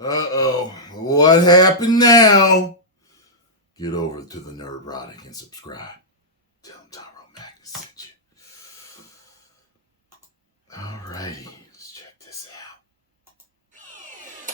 Uh-oh. What happened now? Get over to the Nerdrotic and subscribe. Tell them Tyrone Magnus sent you. Alrighty. Let's check this out.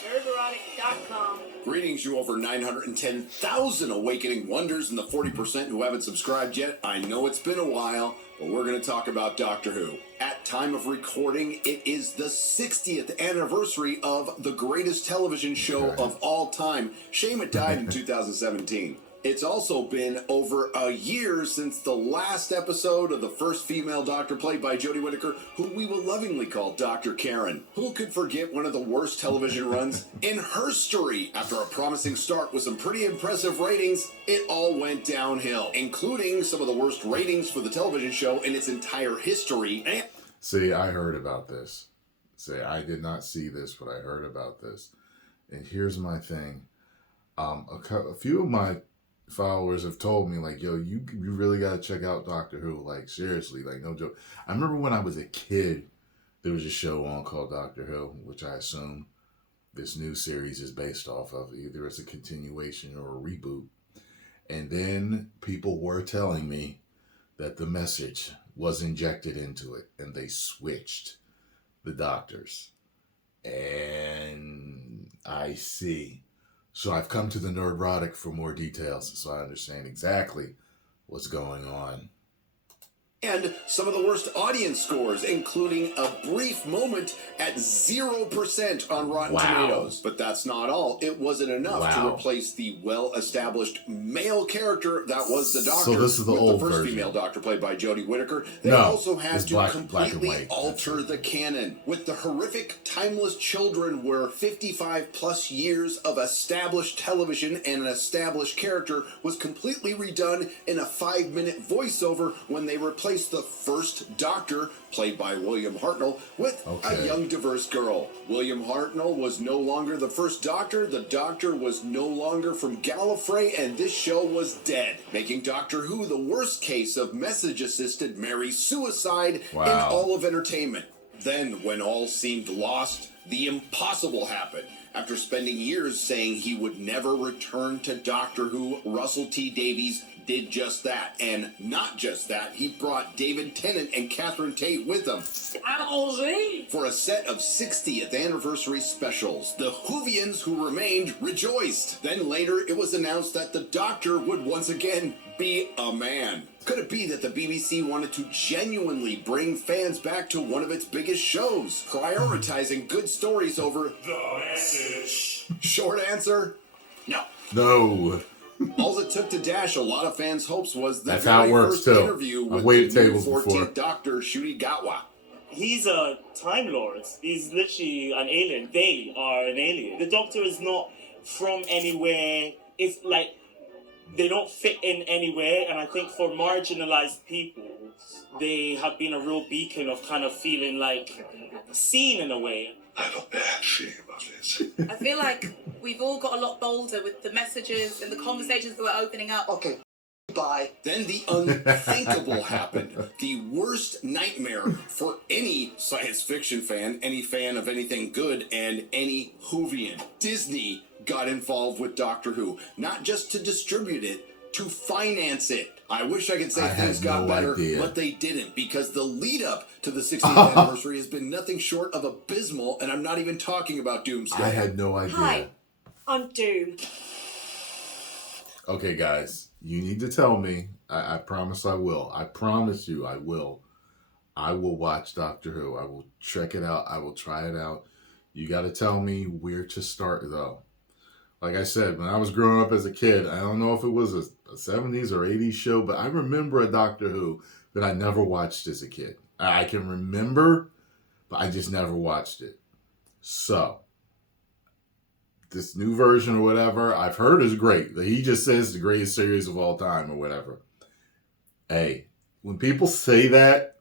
Nerdrotic.com. Greetings, you over 910,000 awakening wonders and the 40% who haven't subscribed yet. I know it's been a while, but we're going to talk about Doctor Who. At time of recording, it is the 60th anniversary of the greatest television show of all time. Shame it died in 2017. It's also been over a year since the last episode of the first female Doctor played by Jodie Whittaker, who we will lovingly call Dr. Karen. Who could forget one of the worst television runs in history? After a promising start with some pretty impressive ratings, it all went downhill, including some of the worst ratings for the television show in its entire history. See, I heard about this. I did not see this, but I heard about this. And here's my thing. A few of my followers have told me, like, yo, you really got to check out Doctor Who. Like, seriously, like, no joke. I remember when I was a kid, there was a show on called Doctor Who, which I assume this new series is based off of. Either it's a continuation or a reboot. And then people were telling me that the message was injected into it, and they switched the doctors. And I see. So I've come to the Nerdrotic for more details, so I understand exactly what's going on. And some of the worst audience scores, including a brief moment at 0% on Rotten Tomatoes. But that's not all. It wasn't enough to replace the well-established male character that was the Doctor. So this is the with old the first version. Female Doctor played by Jodie Whittaker. They also had to completely alter the canon. With the horrific Timeless Children were 55 plus years of established television, and an established character was completely redone in a 5-minute voiceover when they replaced the first Doctor, played by William Hartnell, with a young diverse girl. William Hartnell was no longer the first Doctor, the Doctor was no longer from Gallifrey, and this show was dead, making Doctor Who the worst case of message-assisted Mary suicide in all of entertainment. Then, when all seemed lost, the impossible happened. After spending years saying he would never return to Doctor Who, Russell T Davies did just that. And not just that, he brought David Tennant and Catherine Tate with him for a set of 60th anniversary specials. The Whovians who remained rejoiced. Then later, it was announced that the Doctor would once again be a man. Could it be that the BBC wanted to genuinely bring fans back to one of its biggest shows, prioritizing good stories over the message? Short answer, no. No. All it took to dash a lot of fans' hopes was the That's how it works, first too. interview with the new 14th Doctor, Ncuti Gatwa. He's a Time Lord. He's literally an alien. They are an alien. The Doctor is not from anywhere. It's like they don't fit in anywhere, and I think for marginalized people, they have been a real beacon of kind of feeling like seen in a way. I have a bad feeling about this. I feel like we've all got a lot bolder with the messages and the conversations that we're opening up. Okay, bye. Then the unthinkable happened. The worst nightmare for any science fiction fan, any fan of anything good, and any Whovian. Disney got involved with Doctor Who, not just to distribute it, to finance it. I wish I could say things got better, but they didn't, because the lead up to the 60th anniversary has been nothing short of abysmal, and I'm not even talking about Doomsday. I had no idea. Hi, I'm Doom. Okay, guys, you need to tell me. I promise I will. I promise you I will. I will watch Doctor Who. I will check it out. I will try it out. You got to tell me where to start, though. Like I said, when I was growing up as a kid, I don't know if it was a 70s or 80s show, but I remember a Doctor Who that I never watched as a kid. I can remember, but I just never watched it. So, this new version or whatever, I've heard is great. He just says the greatest series of all time or whatever. Hey, when people say that,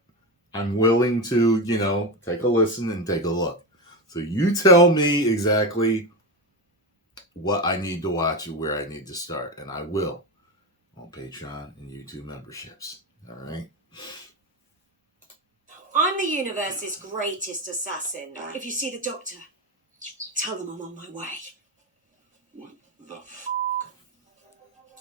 I'm willing to, take a listen and take a look. So you tell me exactly what I need to watch and where I need to start. And I will on Patreon and YouTube memberships. All right? I'm the universe's greatest assassin. If you see the Doctor, Tell them I'm on my way. What the f?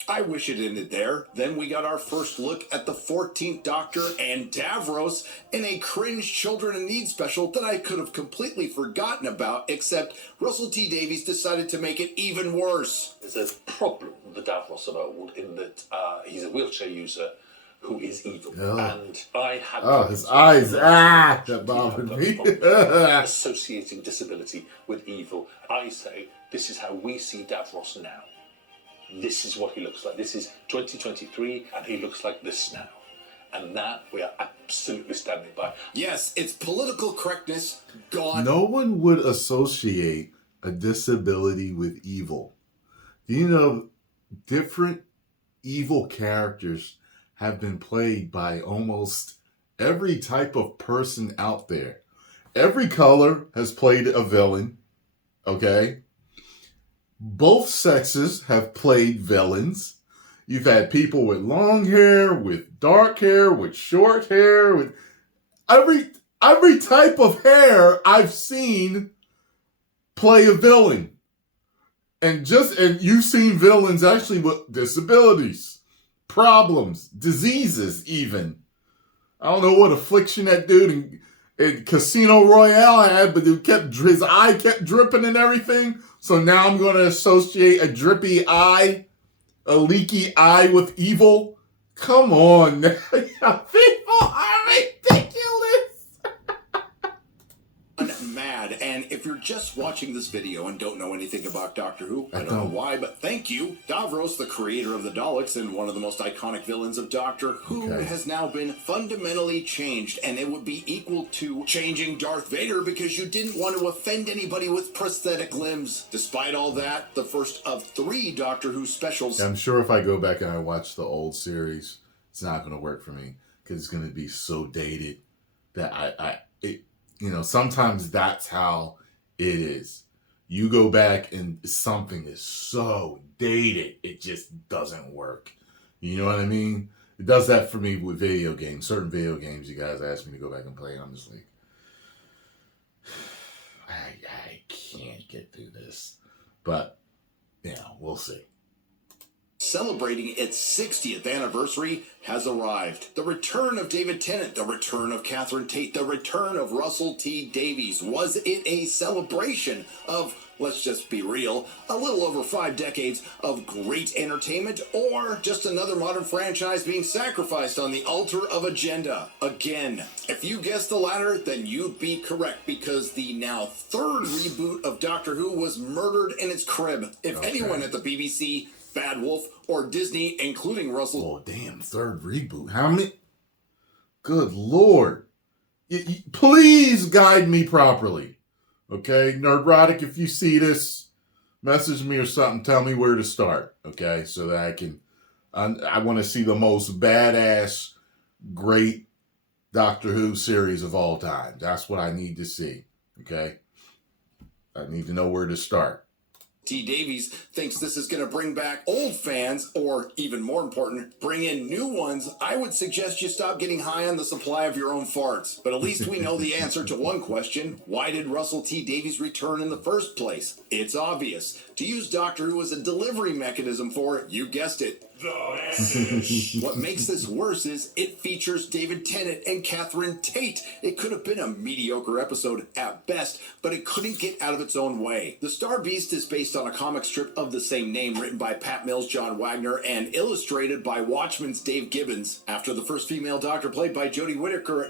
I wish it ended there. Then we got our first look at the 14th Doctor and Davros in a cringe Children in Need special that I could have completely forgotten about, except Russell T Davies decided to make it even worse. There's a problem with Davros of old in that he's a wheelchair user who is evil. Oh. And I have... Oh, his eyes, that bothered me. associating disability with evil. I say, this is how we see Davros now. This is what he looks like. This is 2023, and he looks like this now. And that we are absolutely standing by. Yes, it's political correctness gone. No one would associate a disability with evil. You know, different evil characters have been played by almost every type of person out there. Every color has played a villain, okay? Both sexes have played villains. You've had people with long hair, with dark hair, with short hair, with every type of hair I've seen play a villain. And you've seen villains actually with disabilities, problems, diseases even. I don't know what affliction that dude in Casino Royale had, but his eye kept dripping and everything. So now I'm going to associate a drippy eye, a leaky eye with evil. Come on now. People are ridiculous. Mad. And if you're just watching this video and don't know anything about Doctor Who, I don't know why, but thank you. Davros, the creator of the Daleks and one of the most iconic villains of Doctor Who, has now been fundamentally changed, and it would be equal to changing Darth Vader because you didn't want to offend anybody with prosthetic limbs. Despite all that, the first of 3 Doctor Who specials. I'm sure if I go back and I watch the old series, it's not going to work for me because it's going to be so dated that sometimes that's how it is. You go back and something is so dated, it just doesn't work. You know what I mean? It does that for me with video games. Certain video games you guys ask me to go back and play, and I'm just like, I can't get through this. But, we'll see. Celebrating its 60th anniversary has arrived. The return of David Tennant, the return of Catherine Tate, the return of Russell T Davies. Was it a celebration of, let's just be real, a little over 5 decades of great entertainment, or just another modern franchise being sacrificed on the altar of agenda? Again, if you guessed the latter, then you'd be correct, because the now 3rd reboot of Doctor Who was murdered in its crib. If anyone at the BBC, Bad Wolf, or Disney, including Russell... Oh, damn, 3rd reboot. How many? Good Lord. Please guide me properly. Okay? Nerdrotic, if you see this, message me or something. Tell me where to start. Okay? So that I can... I want to see the most badass, great Doctor Who series of all time. That's what I need to see. Okay? I need to know where to start. T. Davies thinks this is going to bring back old fans, or even more important, bring in new ones. I would suggest you stop getting high on the supply of your own farts. But at least we know the answer to one question. Why did Russell T. Davies return in the first place? It's obvious. To use Doctor Who as a delivery mechanism for, you guessed it, the message. What makes this worse is it features David Tennant and Catherine Tate. It could have been a mediocre episode at best, but it couldn't get out of its own way. The Star Beast is based on a comic strip of the same name written by Pat Mills, John Wagner, and illustrated by Watchmen's Dave Gibbons. After the first female Doctor, played by Jodie Whittaker,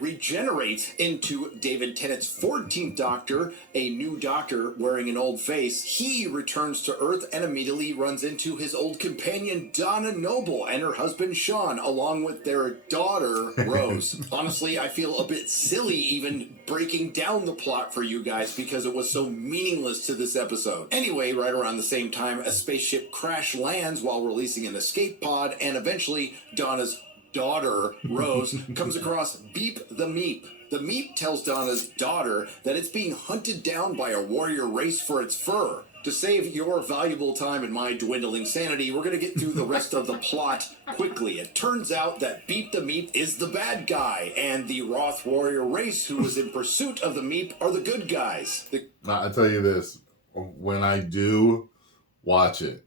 regenerates into David Tennant's 14th Doctor, a new Doctor wearing an old face. He returns to Earth and immediately runs into his old companion Donna Noble and her husband Sean, along with their daughter Rose. Honestly, I feel a bit silly even breaking down the plot for you guys because it was so meaningless to this episode. Anyway, right around the same time, a spaceship crash lands while releasing an escape pod, and eventually Donna's daughter, Rose, comes across Beep the Meep, The Meep tells Donna's daughter that it's being hunted down by a warrior race for its fur. To save your valuable time and my dwindling sanity, we're going to get through the rest of the plot quickly. It turns out that Beep the Meep is the bad guy, and the Roth warrior race who was in pursuit of the Meep are the good guys. I tell you this, when I do watch it,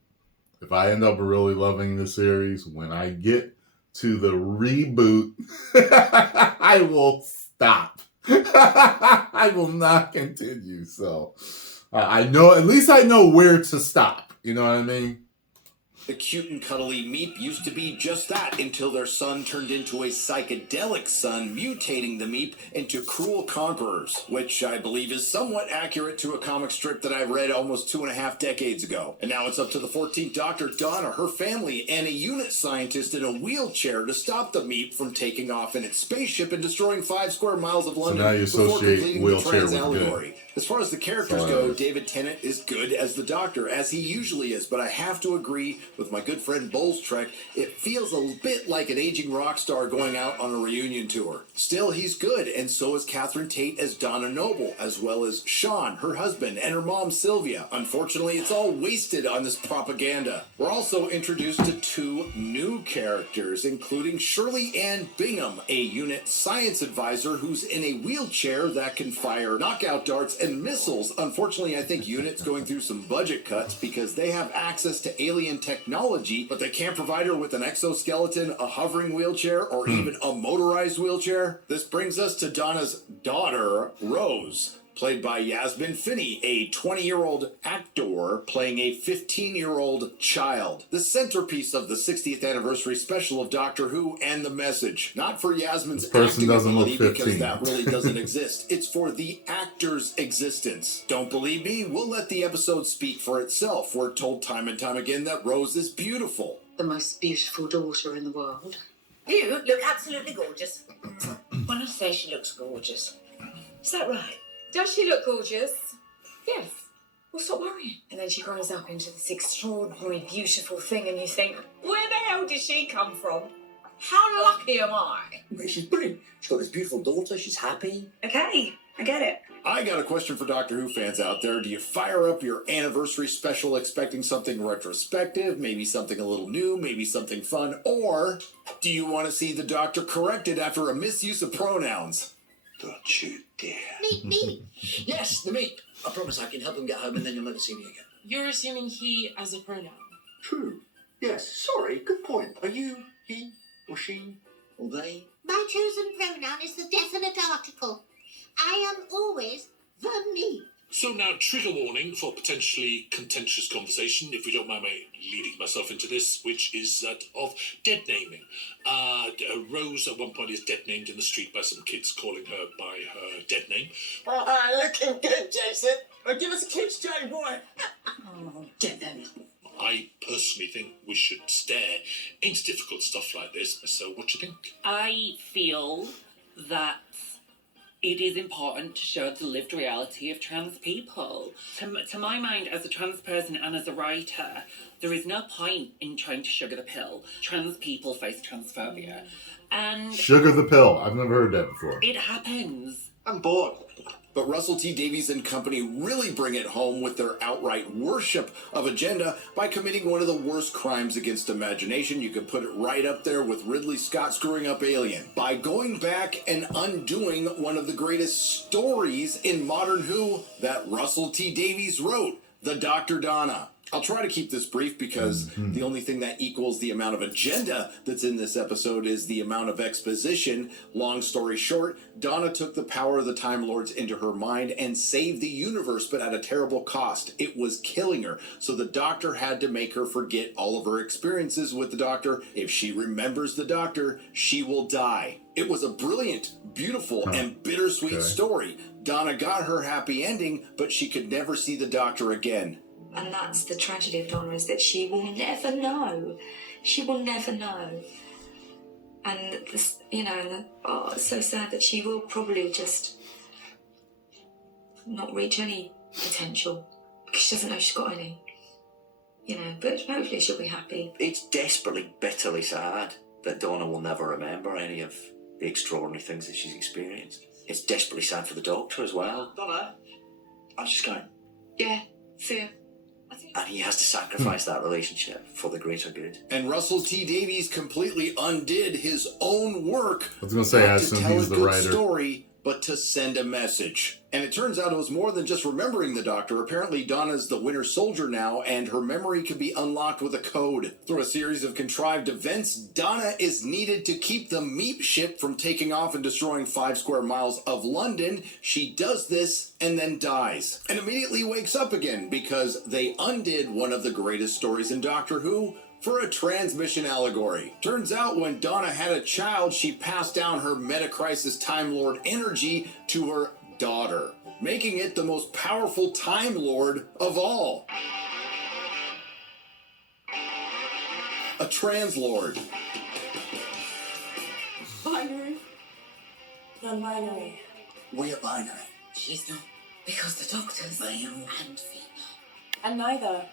if I end up really loving the series, when I get to the reboot, I will stop. I will not continue. So I know, at least I know where to stop. You know what I mean? The cute and cuddly Meep used to be just that until their son turned into a psychedelic son, mutating the Meep into cruel conquerors, which I believe is somewhat accurate to a comic strip that I read almost 2.5 decades ago. And now it's up to the 14th Doctor, Donna, her family, and a unit scientist in a wheelchair to stop the Meep from taking off in its spaceship and destroying 5 square miles of London. So now you associate wheelchair with good. As far as the characters go, David Tennant is good as the Doctor, as he usually is, but I have to agree with my good friend Bowles Trek, it feels a bit like an aging rock star going out on a reunion tour. Still, he's good, and so is Catherine Tate as Donna Noble, as well as Sean, her husband, and her mom Sylvia. Unfortunately, it's all wasted on this propaganda. We're also introduced to 2 new characters, including Shirley Ann Bingham, a unit science advisor who's in a wheelchair that can fire knockout darts and missiles. Unfortunately, I think Unit's going through some budget cuts because they have access to alien technology, but they can't provide her with an exoskeleton, a hovering wheelchair, or even a motorized wheelchair. This brings us to Donna's daughter, Rose, played by Yasmin Finney, a 20-year-old actor playing a 15-year-old child. The centerpiece of the 60th anniversary special of Doctor Who and The Message. Not for Yasmin's acting ability, because that really doesn't exist. It's for the actor's existence. Don't believe me? We'll let the episode speak for itself. We're told time and time again that Rose is beautiful. The most beautiful daughter in the world. You look absolutely gorgeous. When I say she looks gorgeous, is that right? Does she look gorgeous? Yes. Well, stop worrying. And then she grows up into this extraordinary, beautiful thing, and you think, where the hell did she come from? How lucky am I? Well, she's brilliant. She's got this beautiful daughter. She's happy. Okay, I get it. I got a question for Doctor Who fans out there. Do you fire up your anniversary special expecting something retrospective, maybe something a little new, maybe something fun, or do you want to see the Doctor corrected after a misuse of pronouns? Don't you dare. Meep. Yes, the Meep. I promise I can help him get home and then you'll never see me again. You're assuming he as a pronoun. True. Yes, sorry, good point. Are you he or she or they? My chosen pronoun is the definite article. I am always the Meep. So now, trigger warning for potentially contentious conversation, if you don't mind me leading myself into this, which is that of dead naming. Rose at one point is dead named in the street by some kids calling her by her dead name. Looking good, Jason. Give us a kiss, Jay boy. Oh, dead then. I personally think we should stare into difficult stuff like this. So what do you think? I feel that it is important to show the lived reality of trans people. To my mind, as a trans person and as a writer, there is no point in trying to sugar the pill. Trans people face transphobia. And sugar the pill. I've never heard that before. It happens. I'm bored. But Russell T Davies and company really bring it home with their outright worship of agenda by committing one of the worst crimes against imagination. You can put it right up there with Ridley Scott screwing up Alien by going back and undoing one of the greatest stories in modern Who that Russell T Davies wrote, The Dr. Donna. I'll try to keep this brief because the only thing that equals the amount of agenda that's in this episode is the amount of exposition. Long story short, Donna took the power of the Time Lords into her mind and saved the universe, but at a terrible cost. It was killing her. So the Doctor had to make her forget all of her experiences with the Doctor. If she remembers the Doctor, she will die. It was a brilliant, beautiful, and bittersweet story. Donna got her happy ending, but she could never see the Doctor again. And that's the tragedy of Donna, is that she will never know. She will never know. And this, it's so sad that she will probably just not reach any potential because she doesn't know she's got any. But hopefully she'll be happy. It's desperately, bitterly sad that Donna will never remember any of the extraordinary things that she's experienced. It's desperately sad for the Doctor as well. Donna? I'm just going. Yeah, see ya. And he has to sacrifice that relationship for the greater good. And Russell T Davies completely undid his own work. I was going to say, I not to assume tell he's a the good writer. story, but to send a message. And it turns out it was more than just remembering the Doctor. Apparently, Donna's the Winter Soldier now, and her memory can be unlocked with a code. Through a series of contrived events, Donna is needed to keep the Meep ship from taking off and destroying 5 square miles of London. She does this and then dies. And immediately wakes up again because they undid one of the greatest stories in Doctor Who for a transmission allegory. Turns out when Donna had a child, she passed down her Meta-Crisis Time Lord energy to her daughter, making it the most powerful Time Lord of all. A Translord. Binary. Non-binary. We're binary. She's not. Because the Doctor's male and female. And neither.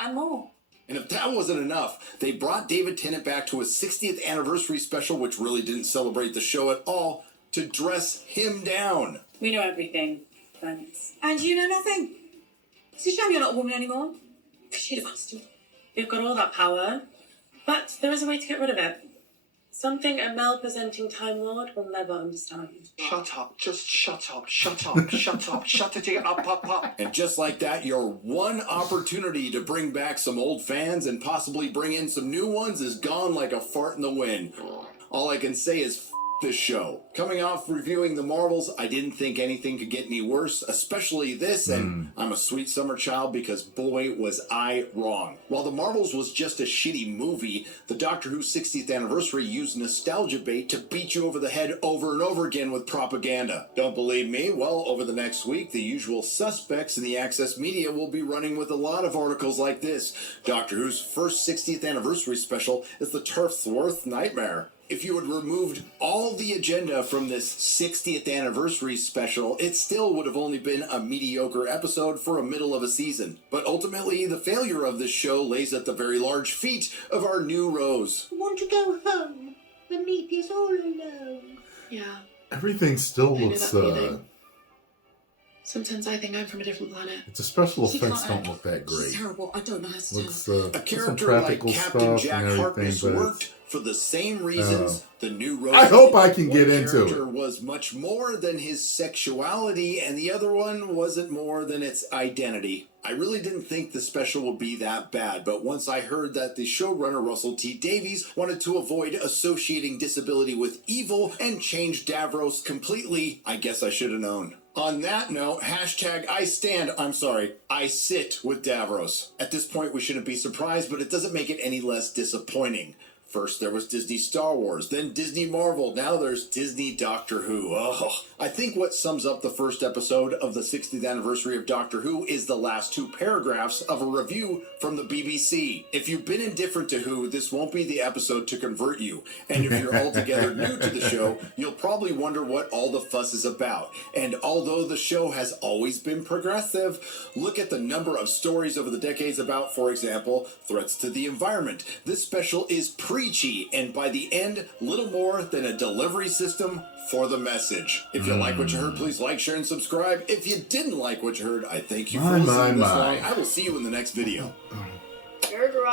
And more. And if that wasn't enough, they brought David Tennant back to his 60th anniversary special, which really didn't celebrate the show at all, to dress him down. We know everything. Thanks. And you know nothing. It's a shame you're not a woman anymore. She'd have understood. You've got all that power, but there is a way to get rid of it. Something a male-presenting Time Lord will never understand. Shut up, just shut up, shut up, shut up, shut it up. And just like that, your one opportunity to bring back some old fans and possibly bring in some new ones is gone like a fart in the wind. All I can say is this show. Coming off reviewing the Marvels, I didn't think anything could get any worse, especially this, and I'm a sweet summer child because boy was I wrong. While the Marvels was just a shitty movie, the Doctor Who 60th anniversary used nostalgia bait to beat you over the head over and over again with propaganda. Don't believe me? Well, over the next week, the usual suspects in the Access media will be running with a lot of articles like this. Doctor Who's first 60th anniversary special is the Turf's Worth Nightmare. If you had removed all the agenda from this 60th anniversary special, it still would have only been a mediocre episode for a middle of a season. But ultimately, the failure of this show lays at the very large feet of our new Rose. I want to go home. The Meep is all alone. Yeah. Everything still I know looks, that feeling. Sometimes I think I'm from a different planet. the special She effects can't don't look that She's great. terrible. I don't know how to Looks, A there's some character like practical Captain stuff Jack and Harkness everything, but worked for the same reasons the new Rose. I hope I can One get into character it. was much more than his sexuality, and the other one wasn't more than its identity. I really didn't think the special would be that bad, but once I heard that the showrunner Russell T Davies wanted to avoid associating disability with evil and change Davros completely, I guess I should have known. On that note, hashtag I sit with Davros. At this point, we shouldn't be surprised, but it doesn't make it any less disappointing. First there was Disney Star Wars, then Disney Marvel, now there's Disney Doctor Who. Oh, I think what sums up the first episode of the 60th anniversary of Doctor Who is the last 2 paragraphs of a review from the BBC. If you've been indifferent to Who, this won't be the episode to convert you. And if you're altogether new to the show, you'll probably wonder what all the fuss is about. And although the show has always been progressive, look at the number of stories over the decades about, for example, threats to the environment. This special is preachy, and by the end, little more than a delivery system for the message. If you like what you heard, please like, share, and subscribe. If you didn't like what you heard, I thank you for listening this long. I will see you in the next video.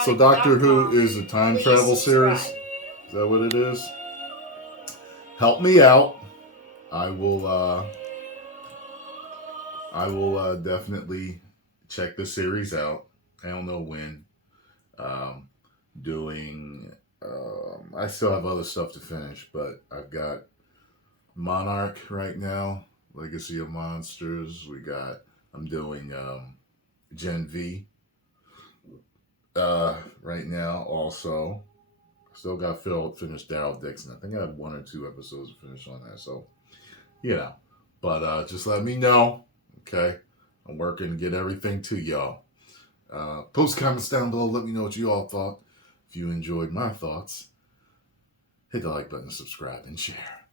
So Doctor Who is a time travel series? Is that what it is? Help me out. I will definitely check the series out. I don't know when. I still have other stuff to finish, but I've got Monarch right now, Legacy of Monsters. I'm doing Gen V right now also. Still got finished Daryl Dixon. I think I have 1 or 2 episodes to finish on that, so but just let me know, okay? I'm working to get everything to y'all. Post comments down below, let me know what you all thought. If you enjoyed my thoughts, hit the like button, subscribe, and share.